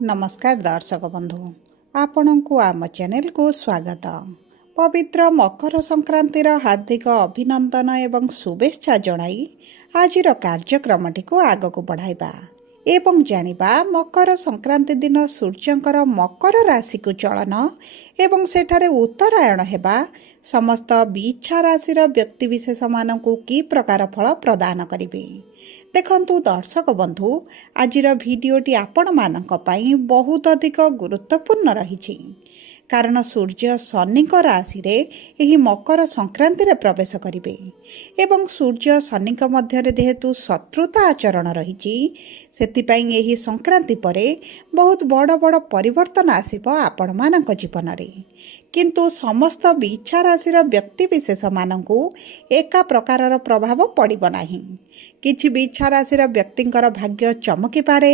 नमस्कार दर्शक बंधु आपण को आम चैनल को स्वागत। पवित्र मकर संक्रांतिर हार्दिक अभिनंदन एवं शुभेच्छा जणाई आज कार्यक्रमटी को आग को बढ़ाइबा एवं जानिबा मकर संक्रांति दिन सूर्यंकर मकर राशि को चलन एवं सेठारे उत्तरायण हेबा समस्त बिच्छा राशि व्यक्तिविशेष मानकु की प्रकार फल प्रदान करिवे। देखंतु दर्शक बंधु आज भिडियोटी आपण मानक पई बहुत अधिक गुरुत्वपूर्ण रही कारण सूर्य शनि राशि रे एही मकर संक्रांति रे प्रवेश करिवे एवं सूर्य शनि मध्य जेहेतु शत्रुता आचरण रही सेतिपई एही संक्रांति परे बहुत बड़ बड़ परिवर्तन आसिबो आपण मानक जीवन रे। किंतु समस्त बिच्छा राशि व्यक्तिविशेष मानकु एका प्रकारर प्रभाव पड़िबो नाही। किछि बिच्छा राशि व्यक्तिंकर भाग्य चमकी पारे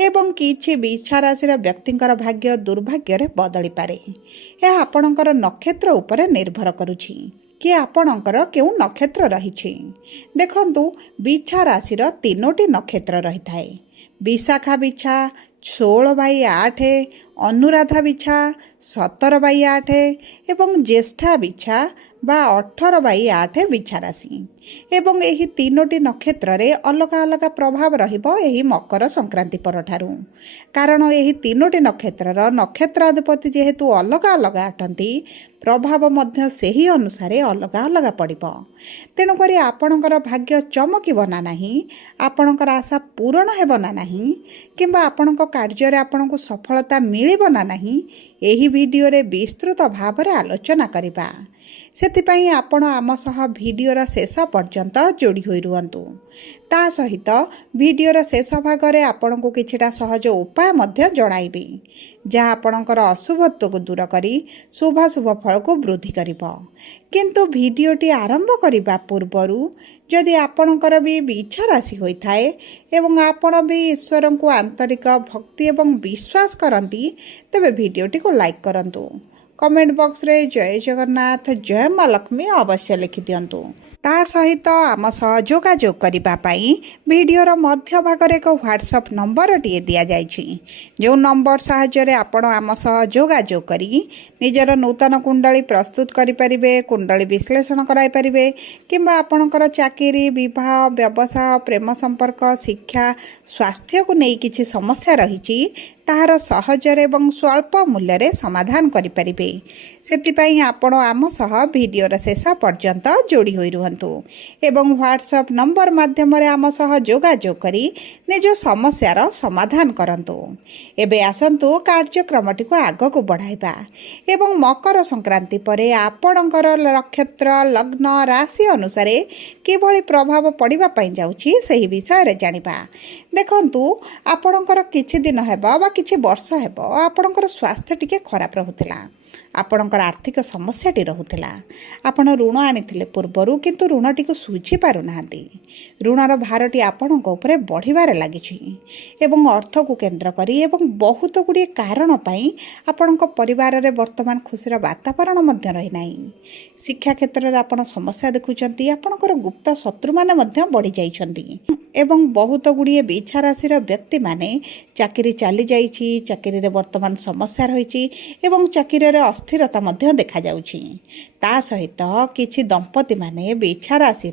एवं किछि बिच्छा राशि व्यक्तिंकर भाग्य दुर्भाग्य रे बदली पारे। यह आपणकर नक्षत्र उपरे निर्भर करुछि कि आपणकर केउ नक्षत्र रहिछि। देखंतु बिच्छा राशि तीनोटी नक्षत्र रही थाए। विशाखा बिच्छा 16/8, अनुराधा बिच्छा 17/8 एवं ज्येष्ठा बिच्छा बा 18/8 बिच्छा राशि एवं एही तीनोटी नक्षत्र रे अलग अलग प्रभाव रहिबो एही मकर संक्रांति परठारु। कारण एही तीनोटी नक्षत्रर नक्षत्राधिपति जेहेतु अलग अलग आटंती प्रभाव मध्य सेही अनुसारे अलग अलग पड़िबो। तेणु करी आपणकर भाग्य चमकिबो ना नाही, आपणकर आशा पूर्ण हेबो ना नाही किंबा आपणक कार्य रे आपणको सफलता मिलिबो ना नाही एही भिडियो रे विस्तृत भाव रे आलोचना करिबा। सेतिपई आपण आम सह भिडियोर शेष पर्यंत जोड़ी होई रुहंतु। ता सहित भिडियोर शेष भाग रे आपणको किछिटा सहज उपाय मध्य जणाइबी जहाँ आपणकर अशुभत्व को दूर करी शुभाशुभ फल को वृद्धि करिबो। किंतु भिडियोटी आरंभ करिबा पूर्वरु जदि आपणकर भी इच्छा राशि होइथाए एवं आपण भी ईश्वर को आंतरिक भक्ति एवं विश्वास करंती तेबे भिडियोटी को लाइक करंतु। कमेंट बॉक्स रे जय जगन्नाथ जय माँ लक्ष्मी अवश्य लिखि दियंतु। ता सहित आम सह जोगाजोग करिबा पाई भिडियोर मध्य भागरे एक व्हाट्सएप नंबर टी दिया जाइछि। जो नंबर साहाय्य रे आपण आम सह जोगाजोग करी निजर नूतन कुंडली प्रस्तुत करि परिबे, कुंडली विश्लेषण कराई परिबे किंबा आपणकर चाकरी, विवाह, व्यवसाय, प्रेम संपर्क, शिक्षा, स्वास्थ्य को नहीं किछि समस्या रहिछि ताहार सहजरे एवं स्वल्प मूल्य रे समाधान करि परिबे। सेतिपई आपण आम सह भिडियोर शेष पर्यंत जोड़ी होई रुहंतु एवं व्हाट्सएप नंबर माध्यम रे आम सह जोगाजोग करी निज समस्यार समाधान करंतु। एबे आसंतु कार्यक्रमटी को आग को बढ़ाइबा एवं मकर संक्रांति परे आपणकर नक्षत्र, लग्न, राशि अनुसार किभଳି प्रभाव पड़िबा पई जाउछि सही विषय रे जानिबा। देखंतु आपणकर किछि दिन हेबा बा किछि वर्ष हेबो आपणकर स्वास्थ्य टिके खराब रहुतिला, आपणकर आर्थिक समस्याटी रहुतिला, आपण ऋण आनिथिले पूर्वरु किंतु ऋणटी को सुझी पारु नाहंती। ऋणर भारटी आपणक उपरे बढ़िबारे लागिछि एवं अर्थ को केंद्र करी एवं बहुत गुडी कारण पई आपणक परिवार रे वर्तमान खुशीर वातावरण मध्य रहि नाही। शिक्षा क्षेत्र रे आपण समस्या देखुचंती, आपणकर गुप्त शत्रु माने मध्य बढ़ी जाइछंती एवं बहुत गुडी बिच्छा राशि व्यक्ति माने चाकरी चली जाइछि, चाकरी रे वर्तमान समस्या रहिछि एवं चाकरी रे अस्थिरता मध्य देखा जाउछि। ता सहित किछि दंपति माने बिच्छा राशि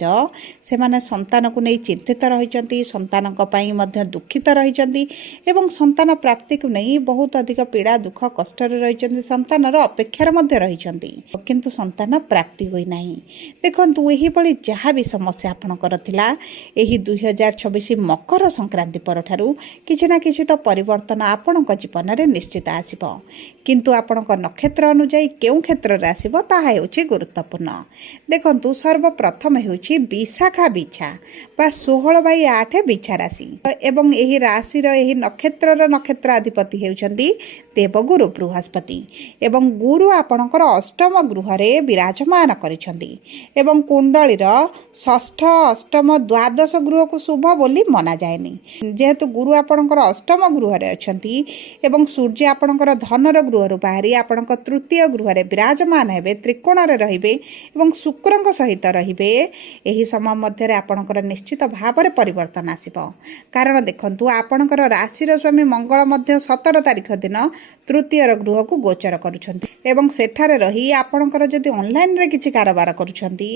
से माने संतान को नहीं चिंतित रहिचंती, संतानक पई मध्य दुखित रहिचंती एवं संतान प्राप्ति को नहीं बहुत अधिक पीड़ा दुख कष्ट रे रहिचंती, संतानर अपेक्षार मध्य रहिचंती किंतु संतान प्राप्ति होई नाही। देखंतु एही बळी जहाँ भी समस्या आपणकर थिला एही 2024 मकर संक्रांति परठारु किछि ना किछि तो परिवर्तन आपणक जीवन रे निश्चित आसीबो। किंतु आपणक नक्षत्र अनुसार केउ क्षेत्र रे आसीबो ताहा हेउछि गुरुत्वपूर्ण। देखंतु सर्वप्रथम हेउछि विशाखा बिच्छा बा 16/8 बिच्छा राशि एवं एही राशि रो एही नक्षत्रर नक्षत्राधिपति हेउछंती देवगुरु बृहस्पति एवं गुरु आपणकर अष्टम गृह रे विराजमान करिछंती एवं कुंडलीर षष्ठ, अष्टम, द्वादश गृह को शुभ बोली मना जाएनी। जेहेतु गुरु आपणकर अष्टम गृह रे अछंती एवं सूर्य आपणकर धनर गृह रु बाहरी आपणकर तृतीय गृह रे विराजमान हेबे त्रिकोण ତ୍ରିକୋଣରେ ରହିବେ ଏବଂ ଶୁକ୍ରଙ୍କ ସହିତ ରହିବେ, ଏହି ସମୟ ମଧ୍ୟରେ ଆପଣଙ୍କର ନିଶ୍ଚିତ ଭାବରେ ପରିବର୍ତ୍ତନ ଆସିବ। କାରଣ ଦେଖନ୍ତୁ, ଆପଣଙ୍କର ରାଶିର ସ୍ୱାମୀ ମଙ୍ଗଳ ମଧ୍ୟ 17 ତାରିଖ ଦିନ ତୃତୀୟର ଗୃହକୁ ଗୋଚର କରୁଛନ୍ତି ଏବଂ ସେଠାରେ ରହି ଆପଣଙ୍କର ଯଦି ଅନଲାଇନ୍ରେ କିଛି କାରବାର କରୁଛନ୍ତି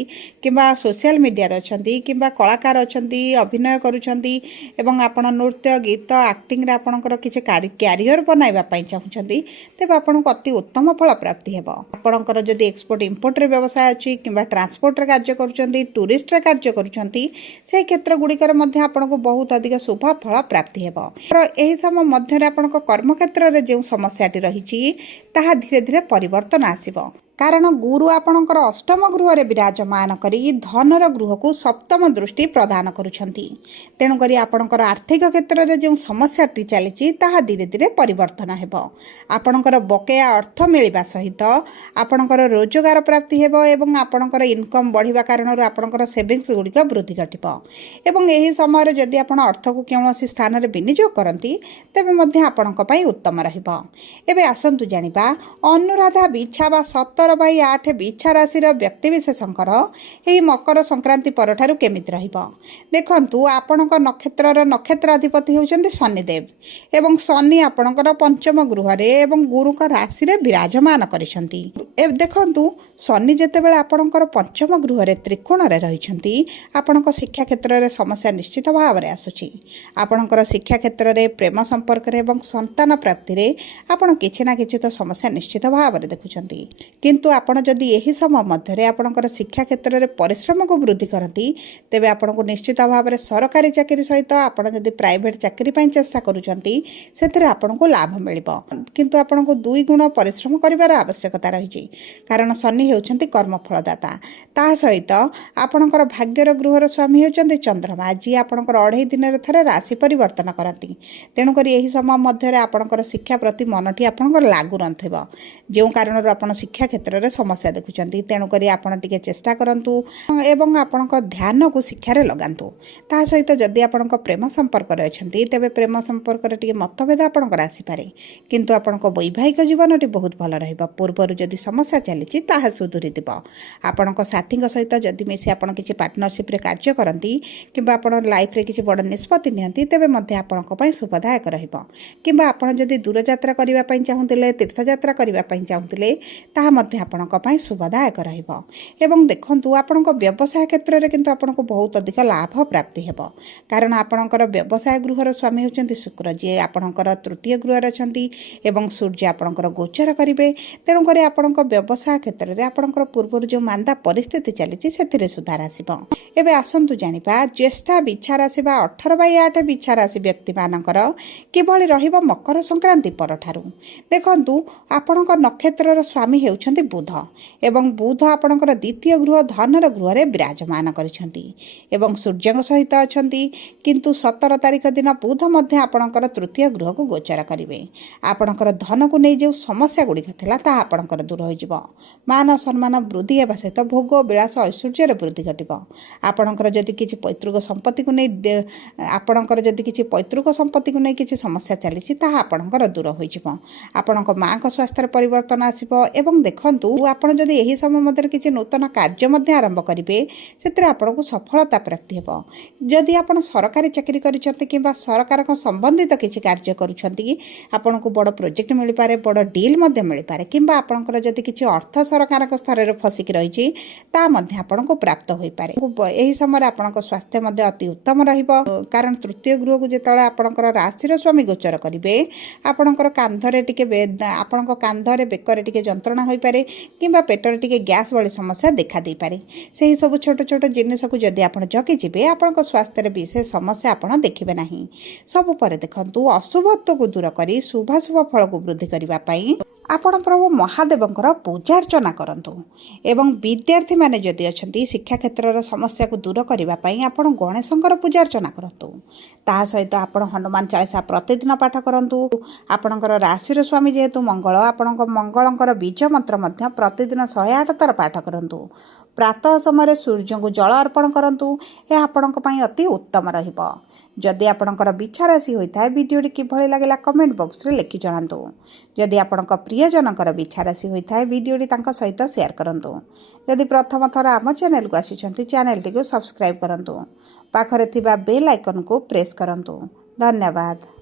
କିମ୍ବା ସୋସିଆଲ ମିଡ଼ିଆରେ ଅଛନ୍ତି କିମ୍ବା କଳାକାର ଅଛନ୍ତି, ଅଭିନୟ କରୁଛନ୍ତି ଏବଂ ଆପଣ ନୃତ୍ୟ, ଗୀତ, ଆକ୍ଟିଂରେ ଆପଣଙ୍କର କିଛି କ୍ୟାରିୟର ବନାଇବା ପାଇଁ ଚାହୁଁଛନ୍ତି, ତେବେ ଆପଣଙ୍କୁ ଅତି ଉତ୍ତମ ଫଳ ପ୍ରାପ୍ତି ହେବ। ଆପଣଙ୍କର ଯଦି ଏକ୍ସପୋର୍ଟ ଇମ୍ପୋର୍ଟରେ ବ୍ୟବସାୟ ଅଛି କିମ୍ବା ଟ୍ରାନ୍ସପୋର୍ଟରେ କାର୍ଯ୍ୟ କରୁଛନ୍ତି, ଟୁରିଷ୍ଟରେ କାର୍ଯ୍ୟ କରୁଛନ୍ତି, ସେହି କ୍ଷେତ୍ର ଗୁଡ଼ିକରେ ମଧ୍ୟ ଆପଣଙ୍କୁ ବହୁତ ଅଧିକ ଶୁଭ ଫଳ ପ୍ରାପ୍ତି ହେବ। ଏହି ସମୟ ମଧ୍ୟରେ ଆପଣଙ୍କ କର୍ମକ୍ଷେତ୍ରରେ ଯେଉଁ ସମସ୍ୟାଟି ରହିଛି ତାହା ଧୀରେ ଧୀରେ ପରିବର୍ତ୍ତନ ଆସିବ। କାରଣ ଗୁରୁ ଆପଣଙ୍କର ଅଷ୍ଟମ ଗୃହରେ ବିରାଜମାନ କରି ଧନର ଗୃହକୁ ସପ୍ତମ ଦୃଷ୍ଟି ପ୍ରଦାନ କରୁଛନ୍ତି। ତେଣୁକରି ଆପଣଙ୍କର ଆର୍ଥିକ କ୍ଷେତ୍ରରେ ଯେଉଁ ସମସ୍ୟାଟି ଚାଲିଛି ତାହା ଧୀରେ ଧୀରେ ପରିବର୍ତ୍ତନ ହେବ। ଆପଣଙ୍କର ବକେୟା ଅର୍ଥ ମିଳିବା ସହିତ ଆପଣଙ୍କର ରୋଜଗାର ପ୍ରାପ୍ତି ହେବ ଏବଂ ଆପଣଙ୍କର ଇନକମ୍ ବଢ଼ିବା କାରଣରୁ ଆପଣଙ୍କର ସେଭିଙ୍ଗସ୍ ଗୁଡ଼ିକ ବୃଦ୍ଧି ଘଟିବ। ଏବଂ ଏହି ସମୟରେ ଯଦି ଆପଣ ଅର୍ଥକୁ କୌଣସି ସ୍ଥାନରେ ବିନିଯୋଗ କରନ୍ତି, ତେବେ ମଧ୍ୟ ଆପଣଙ୍କ ପାଇଁ ଉତ୍ତମ ରହିବ। ଏବେ ଆସନ୍ତୁ ଜାଣିବା ଅନୁରାଧା ବିଛା ବା 17/8 ବିଛା ରାଶିର ବ୍ୟକ୍ତିବିଶେଷଙ୍କର ଏହି ମକର ସଂକ୍ରାନ୍ତି ପରଠାରୁ କେମିତି ରହିବ। ଦେଖନ୍ତୁ, ଆପଣଙ୍କ ନକ୍ଷତ୍ରର ନକ୍ଷତ୍ରାଧିପତି ହେଉଛନ୍ତି ଶନିଦେବ ଏବଂ ଶନି ଆପଣଙ୍କର ପଞ୍ଚମ ଗୃହରେ ଏବଂ ଗୁରୁଙ୍କ ରାଶିରେ ବିରାଜମାନ କରିଛନ୍ତି। ଦେଖନ୍ତୁ, ଶନି ଯେତେବେଳେ ଆପଣଙ୍କର ପଞ୍ଚମ ଗୃହରେ ତ୍ରିକୋଣରେ ରହିଛନ୍ତି, ଆପଣଙ୍କ ଶିକ୍ଷା କ୍ଷେତ୍ରରେ ସମସ୍ୟା ନିଶ୍ଚିତ ଭାବରେ ଆସୁଛି। ଆପଣଙ୍କର ଶିକ୍ଷା କ୍ଷେତ୍ରରେ, ପ୍ରେମ ସମ୍ପର୍କରେ ଏବଂ ସନ୍ତାନ ପ୍ରାପ୍ତିରେ ଆପଣ କିଛି ନା କିଛି ତ ସମସ୍ୟା ନିଶ୍ଚିତ ଭାବରେ ଦେଖୁଛନ୍ତି। କିନ୍ତୁ ଆପଣ ଯଦି ଏହି ସମୟ ମଧ୍ୟରେ ଆପଣଙ୍କର ଶିକ୍ଷା କ୍ଷେତ୍ରରେ ପରିଶ୍ରମକୁ ବୃଦ୍ଧି କରନ୍ତି, ତେବେ ଆପଣଙ୍କୁ ନିଶ୍ଚିତ ଭାବରେ ସରକାରୀ ଚାକିରି ସହିତ ଆପଣ ଯଦି ପ୍ରାଇଭେଟ୍ ଚାକିରି ପାଇଁ ଚେଷ୍ଟା କରୁଛନ୍ତି, ସେଥିରେ ଆପଣଙ୍କୁ ଲାଭ ମିଳିବ। କିନ୍ତୁ ଆପଣଙ୍କୁ 2 ଗୁଣ ପରିଶ୍ରମ କରିବାର ଆବଶ୍ୟକତା ରହିଛି। କାରଣ ଶନି ହେଉଛନ୍ତି କର୍ମଫଳଦାତା। ତାହା ସହିତ ଆପଣଙ୍କର ଭାଗ୍ୟର ଗୃହର ସ୍ୱାମୀ ହେଉଛନ୍ତି ଚନ୍ଦ୍ରମା, ଯିଏ ଆପଣଙ୍କର 2.5 ଦିନରେ ଥରେ ରାଶି ପରିବର୍ତ୍ତନ କରନ୍ତି। ତେଣୁକରି ଏହି ସମୟ ମଧ୍ୟରେ ଆପଣଙ୍କର ଶିକ୍ଷା ପ୍ରତି ମନଟି ଆପଣଙ୍କର ଲାଗୁ ନଥିବ, ଯେଉଁ କାରଣରୁ ଆପଣ ଶିକ୍ଷା କ୍ଷେତ୍ରରେ ସମସ୍ୟା ଦେଖୁଛନ୍ତି। ତେଣୁକରି ଆପଣ ଟିକେ ଚେଷ୍ଟା କରନ୍ତୁ ଏବଂ ଆପଣଙ୍କ ଧ୍ୟାନକୁ ଶିକ୍ଷାରେ ଲଗାନ୍ତୁ। ତାହା ସହିତ ଯଦି ଆପଣଙ୍କ ପ୍ରେମ ସମ୍ପର୍କରେ ଅଛନ୍ତି, ତେବେ ପ୍ରେମ ସମ୍ପର୍କରେ ଟିକେ ମତଭେଦ ଆପଣଙ୍କର ଆସିପାରେ, କିନ୍ତୁ ଆପଣଙ୍କ ବୈବାହିକ ଜୀବନଟି ବହୁତ ଭଲ ରହିବ। ପୂର୍ବରୁ ଯଦି ସମସ୍ୟା ଚାଲିଛି ତାହା ସୁଧୁରିଯିବ। ଆପଣଙ୍କ ସାଥୀଙ୍କ ସହିତ ଯଦି ମିଶି ଆପଣ କିଛି ପାର୍ଟନରସିପ୍ରେ କାର୍ଯ୍ୟ କରନ୍ତି କିମ୍ବା ଆପଣ ଲାଇଫ୍ରେ କିଛି ବଡ଼ ନିଷ୍ପତ୍ତି ନିଅନ୍ତି, ତେବେ ମଧ୍ୟ ଆପଣଙ୍କ ପାଇଁ ଶୁଭଦାୟକ ରହିବ। କିମ୍ବା ଆପଣ ଯଦି ଦୂରଯାତ୍ରା କରିବା ପାଇଁ ଚାହୁଁଥିଲେ, ତୀର୍ଥଯାତ୍ରା କରିବା ପାଇଁ ଚାହୁଁଥିଲେ, ତାହା ମଧ୍ୟ ଆପଣଙ୍କ ପାଇଁ ଶୁଭଦାୟକ ରହିବ। ଏବଂ ଦେଖନ୍ତୁ, ଆପଣଙ୍କ ବ୍ୟବସାୟ କ୍ଷେତ୍ରରେ କିନ୍ତୁ ଆପଣଙ୍କୁ ବହୁତ ଅଧିକ ଲାଭ ପ୍ରାପ୍ତି ହେବ। କାରଣ ଆପଣଙ୍କର ବ୍ୟବସାୟ ଗୃହର ସ୍ୱାମୀ ହେଉଛନ୍ତି ଶୁକ୍ର, ଯିଏ ଆପଣଙ୍କର ତୃତୀୟ ଗୃହରେ ଅଛନ୍ତି ଏବଂ ସୂର୍ଯ୍ୟ ଆପଣଙ୍କର ଗୋଚର କରିବେ। ତେଣୁକରି ଆପଣଙ୍କ ବ୍ୟବସାୟ କ୍ଷେତ୍ରରେ ଆପଣଙ୍କର ପୂର୍ବରୁ ଯେଉଁ ମାନ୍ଦା ପରିସ୍ଥିତି ଚାଲିଛି, ସେଥିରେ ସୁଧାର ଆସିବ। ଏବେ ଆସନ୍ତୁ ଜାଣିବା ଜ୍ୟେଷ୍ଠା ବିଛା ରାଶି ବା 18/8 ବିଛା ରାଶି ବ୍ୟକ୍ତିମାନଙ୍କର କିଭଳି ରହିବ ମକର ସଂକ୍ରାନ୍ତି ପରଠାରୁ। ଦେଖନ୍ତୁ, ଆପଣଙ୍କ ନକ୍ଷତ୍ରର ସ୍ୱାମୀ ହେଉଛନ୍ତି ବୁଧ ଏବଂ ବୁଧ ଆପଣଙ୍କର ଦ୍ୱିତୀୟ ଗୃହ ଧନର ଗୃହରେ ବିରାଜମାନ କରିଛନ୍ତି ଏବଂ ସୂର୍ଯ୍ୟଙ୍କ ସହିତ ଅଛନ୍ତି। କିନ୍ତୁ 17 ତାରିଖ ଦିନ ବୁଧ ମଧ୍ୟ ଆପଣଙ୍କର ତୃତୀୟ ଗୃହକୁ ଗୋଚର କରିବେ। ଆପଣଙ୍କର ଧନକୁ ନେଇ ଯେଉଁ ସମସ୍ୟା ଗୁଡ଼ିକ ଥିଲା, ତାହା ଆପଣଙ୍କର ଦୂର ହୋଇଯିବ। ମାନ ସମ୍ମାନ ବୃଦ୍ଧି ହେବା ସହିତ ଭୋଗ ବିଳାସ ଐଶ୍ୱର୍ଯ୍ୟରେ ବୃଦ୍ଧି ଘଟିବ। ଆପଣଙ୍କର ଯଦି କିଛି ପୈତୃକ ସମ୍ପତ୍ତିକୁ ନେଇ କିଛି ସମସ୍ୟା ଚାଲିଛି, ତାହା ଆପଣଙ୍କର ଦୂର ହୋଇଯିବ। ଆପଣଙ୍କ ମାଆଙ୍କ ସ୍ୱାସ୍ଥ୍ୟରେ ପରିବର୍ତ୍ତନ ଆସିବ। ଏବଂ ଦେଖନ୍ତୁ, ଆପଣ ଯଦି ଏହି ସମୟ ମଧ୍ୟରେ କିଛି ନୂତନ କାର୍ଯ୍ୟ ମଧ୍ୟ ଆରମ୍ଭ କରିବେ, ସେଥିରେ ଆପଣଙ୍କୁ ସଫଳତା ପ୍ରାପ୍ତି ହେବ। ଯଦି ଆପଣ ସରକାରୀ ଚାକିରି କରିଛନ୍ତି କିମ୍ବା ସରକାରଙ୍କ ସମ୍ବନ୍ଧିତ କିଛି କାର୍ଯ୍ୟ କରୁଛନ୍ତି, ଆପଣଙ୍କୁ ବଡ଼ ପ୍ରୋଜେକ୍ଟ ମିଳିପାରେ, ବଡ଼ ଡିଲ୍ ମଧ୍ୟ ମିଳିପାରେ। କିମ୍ବା ଆପଣଙ୍କର ଯଦି କିଛି ଅର୍ଥ ସରକାରଙ୍କ ସ୍ତରରେ ଫସିକି ରହିଛି, ତାହା ମଧ୍ୟ ଆପଣଙ୍କୁ ପ୍ରାପ୍ତ ହୋଇପାରେ। ଏହି ସମୟରେ ଆପଣଙ୍କ ସ୍ୱାସ୍ଥ୍ୟ ମଧ୍ୟ ଅତି ଉତ୍ତମ ରହିବ। କାରଣ ତୃତୀୟ ଗୃହକୁ ଯେତେବେଳେ ଆପଣଙ୍କର ରାଶିର ସ୍ୱାମୀ ଗୋଚର କରିବେ, ଆପଣଙ୍କ କାନ୍ଧରେ ବେକରେ ଟିକେ ଯନ୍ତ୍ରଣା ହୋଇପାରେ କିମ୍ବା ପେଟରେ ଟିକେ ଗ୍ୟାସ୍ ଭଳି ସମସ୍ୟା ଦେଖା ଦେଇପାରେ। ସେହି ସବୁ ଛୋଟ ଛୋଟ ଜିନିଷକୁ ଯଦି ଆପଣ ଜଗିଯିବେ, ଆପଣଙ୍କ ସ୍ୱାସ୍ଥ୍ୟରେ ବିଶେଷ ସମସ୍ୟା ଆପଣ ଦେଖିବେ ନାହିଁ। ସବୁ ପରେ ଦେଖନ୍ତୁ, ଅଶୁଭତ୍ୱକୁ ଦୂର କରି ଶୁଭାଶୁଭ ଫଳକୁ ବୃଦ୍ଧି କରିବା ପାଇଁ ଆପଣ ପ୍ରଭୁ ମହାଦେବଙ୍କର ପୂଜାର୍ଚ୍ଚନା କରନ୍ତୁ। ଏବଂ ବିଦ୍ୟାର୍ଥୀମାନେ ଯଦି ଅଛନ୍ତି, ଶିକ୍ଷା କ୍ଷେତ୍ରର ସମସ୍ୟାକୁ ଦୂର କରିବା ପାଇଁ ଆପଣ ଗଣେଶଙ୍କର ପୂଜାର୍ଚ୍ଚନା କରନ୍ତୁ। ତାହା ସହିତ ଆପଣ ହନୁମାନ ଚାଳିଶା ପ୍ରତିଦିନ ପାଠ କରନ୍ତୁ। ଆପଣଙ୍କର ରାଶିର ସ୍ୱାମୀ ଯେହେତୁ ମଙ୍ଗଳ, ଆପଣଙ୍କ ମଙ୍ଗଳଙ୍କର ବୀଜ ମନ୍ତ୍ର ମଧ୍ୟ ପ୍ରତିଦିନ 108 ଥର ପାଠ କରନ୍ତୁ। ପ୍ରାତଃ ସମୟରେ ସୂର୍ଯ୍ୟଙ୍କୁ ଜଳ ଅର୍ପଣ କରନ୍ତୁ। ଏହା ଆପଣଙ୍କ ପାଇଁ ଅତି ଉତ୍ତମ ରହିବ। ଯଦି ଆପଣଙ୍କର ବିଛା ରାଶି ହୋଇଥାଏ, ଭିଡ଼ିଓଟି କିଭଳି ଲାଗିଲା କମେଣ୍ଟ ବକ୍ସରେ ଲେଖି ଜଣାନ୍ତୁ। ଯଦି ଆପଣଙ୍କ ପ୍ରିୟଜନଙ୍କର ବିଛା ରାଶି ହୋଇଥାଏ, ଭିଡ଼ିଓଟି ତାଙ୍କ ସହିତ ସେୟାର କରନ୍ତୁ। ଯଦି ପ୍ରଥମ ଥର ଆମ ଚ୍ୟାନେଲକୁ ଆସିଛନ୍ତି, ଚ୍ୟାନେଲଟିକୁ ସବସ୍କ୍ରାଇବ୍ କରନ୍ତୁ। ପାଖରେ ଥିବା ବେଲ୍ ଆଇକନକୁ ପ୍ରେସ୍ କରନ୍ତୁ। ଧନ୍ୟବାଦ।